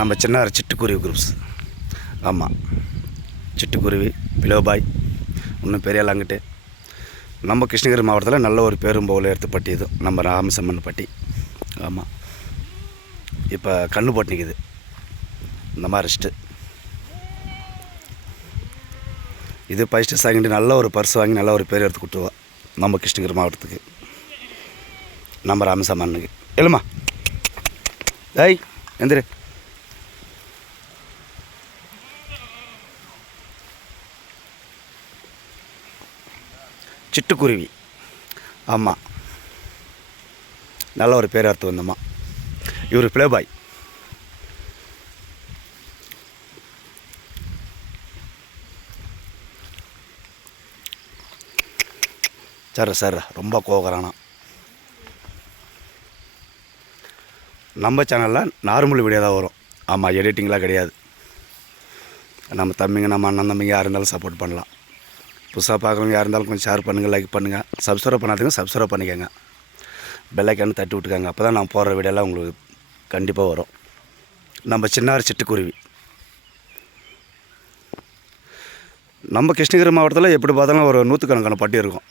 நம்ம சின்னார் சிட்டுக்குருவி குரூப்ஸ் ஆமாம் சிட்டுக்குருவி பிலோபாய் இன்னும் பெரிய அங்கிட்டு நம்ம கிருஷ்ணகிரி மாவட்டத்தில் நல்ல ஒரு பேரும் போகல எடுத்து பட்டி இது நம்ம ராமசம்மன் பட்டி. ஆமாம் இப்போ கண்ணு போட்டு நிற்கிது இந்த மாதிரி ரிஸ்ட்டு இது ஃபஸ்ட்டு செகண்டு நல்ல ஒரு பர்ஸ் வாங்கி நல்ல ஒரு பேர் எடுத்து கொடுத்துருவோம் நம்ம கிருஷ்ணகிரி மாவட்டத்துக்கு. நம்ம ராமசம்மனுக்கு. எழுமா டேய் எந்திரு. சிட்டுக்குருவி. ஆமாம் நல்ல ஒரு பேர் அர்த்தம் வந்தம்மா. இவர் பிளேபாய். சார் சார் ரொம்ப கோகரானா நம்ம சேனலில் நார்மல் வீடியோ தான் வரும். ஆமாம் எடிட்டிங்லாம் கிடையாது. நம்ம தம்பிங்க நம்ம அண்ணன் தம்பிங்க யார் இருந்தாலும் சப்போர்ட் பண்ணலாம். புதுசாக பார்க்குறவங்க யார் இருந்தாலும் கொஞ்சம் ஷேர் பண்ணுங்கள் லைக் பண்ணுங்கள் சப்ஸ்கிரைப் பண்ணாதீங்க சப்ஸ்கிரைப் பண்ணிக்கோங்க. பெல்லைக்கான தட்டி விட்டுக்கோங்க. அப்போ தான் நான் போடுற வீடியோலாம் உங்களுக்கு கண்டிப்பாக வரும். நம்ம சின்னார் சிட்டுக்குருவி. நம்ம கிருஷ்ணகிரி மாவட்டத்தில் எப்படி பார்த்தாலும் ஒரு நூற்றுக்கணக்கான பட்டி இருக்கும்.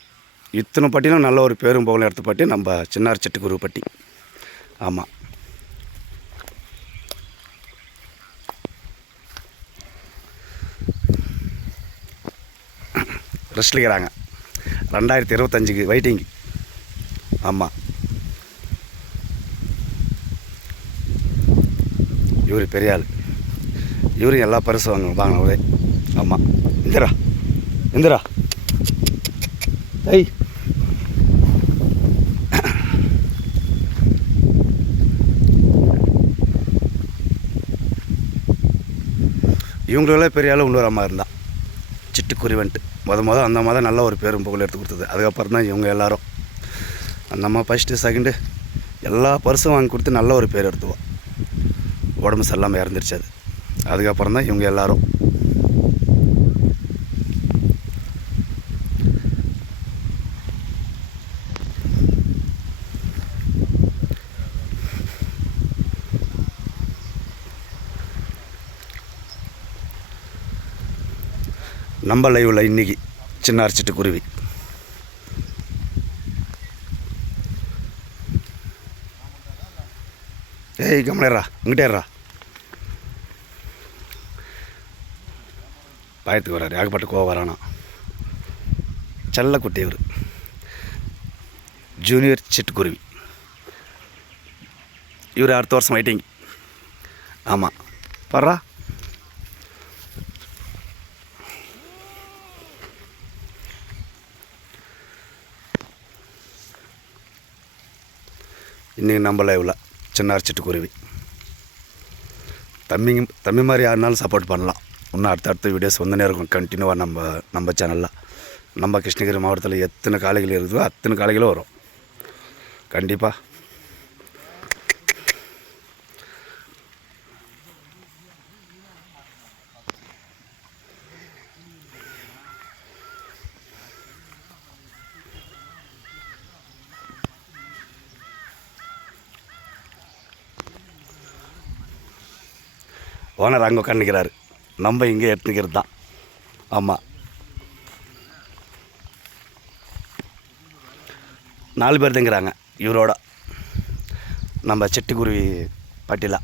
இத்தனை பட்டினா நல்ல ஒரு பேரும் புகழும் எடுத்த பட்டி நம்ம சின்னார் சிட்டுக்குருவி பட்டி. ஆமாம் ரெஸ்ட்லிக்கிறாங்க ரெண்டாயிரத்தி இருபத்தஞ்சுக்கு வெயிட்டிங் ஆமாம் இவர் பெரிய ஆள். இவரும் எல்லா பரிசு வாங்க வாங்கினவரே ஆமாம் இந்திரா. இந்திரா. ஐய் இவங்களெல்லாம் பெரிய ஆள் இன்னொரு அம்மா இருந்தான். சிட்டுக்குருவன்ட்டு மொதல் மொதல் அந்த அம்மா தான் நல்ல ஒரு பேரும் புகழ் எடுத்து கொடுத்தது. அதுக்கப்புறம் தான் இவங்க எல்லாரும் அந்த அம்மா ஃபஸ்ட்டு செகண்டு எல்லா பரிசும் வாங்கி கொடுத்து நல்ல ஒரு பேர் எடுத்துவோம் உடம்பு சரியில்லாமல் இறந்துருச்சு அது. அதுக்கப்புறம் தான் இவங்க எல்லாரும் நம்ம லைவில் இன்னைக்கு சின்ன அரைச்சிட்டு குருவி. ஏய் கமலேரா இங்கிட்டேரா பயத்துக்கு வராரு. ஏகப்பட்ட கோவம் வரானா செல்லக்குட்டி இவர். ஜூனியர் சிட்டுக்குருவி இவர் அடுத்த வருஷம் வைட்டிங் ஆமாம் பர்றா. இன்றைக்கி நம்ம லைவில் சின்னார் சிட்டுக்குருவி. தம்பிங்க தம்பி மாதிரி யாருனாலும் சப்போர்ட் பண்ணலாம். இன்னும் அடுத்தடுத்த வீடியோஸ் வந்துனே இருக்கும். கண்டினியூவாக நம்ம நம்ம சேனலில் நம்ம கிருஷ்ணகிரி மாவட்டத்தில் எத்தனை காளைகள் இருக்குதோ அத்தனை காளைகளும் வரும். கண்டிப்பாக ஓனர் அங்கே உட்காந்துக்கிறாரு நம்ம இங்கே எடுத்துக்கிறது தான். ஆமாம் நாலு பேர் தங்குறாங்க. இவரோட. நம்ம சிட்டுக்குருவி பட்டியலா